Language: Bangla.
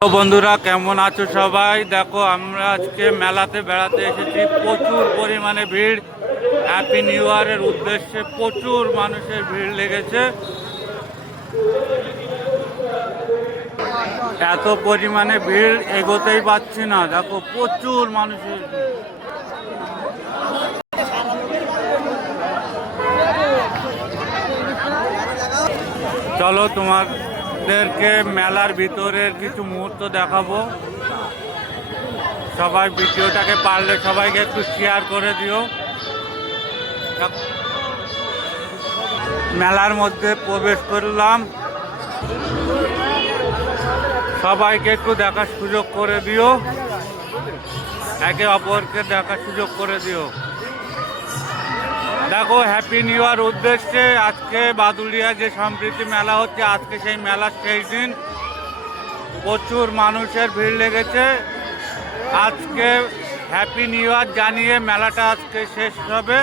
তো বন্ধুরা কেমন আছো সবাই? দেখো আমরা আজকে মেলাতে বেড়াতে এসেছি। প্রচুর পরিমাণে ভিড়। হ্যাপি নিউ ইয়ারের উদ্দেশ্যে প্রচুর মানুষের ভিড় লেগেছে। এত পরিমাণে ভিড় এগোতেই পাচ্ছি না। দেখো প্রচুর মানুষের ভিড়। চলো তোমাদেরকে মেলার ভিতরের কিছু মুহূর্ত দেখাবো। সবাই ভিডিওটাকে পারলে সবাইকে একটু শেয়ার করে দিও। মেলার মধ্যে প্রবেশ করলাম, সবাইকে একটু দেখার সুযোগ করে দিও, একে অপরকে দেখার সুযোগ করে দিও। দেখো হ্যাপি নিউ ইয়ার উদ্দেশ্যে আজকে বাদুলিয়া যে সম্প্রীতি মেলা হচ্ছে, আজকে সেই মেলার শেষ দিন। প্রচুর মানুষের ভিড় লেগেছে। আজকে হ্যাপি নিউ ইয়ার জানিয়ে মেলাটা আজকে শেষ হবে।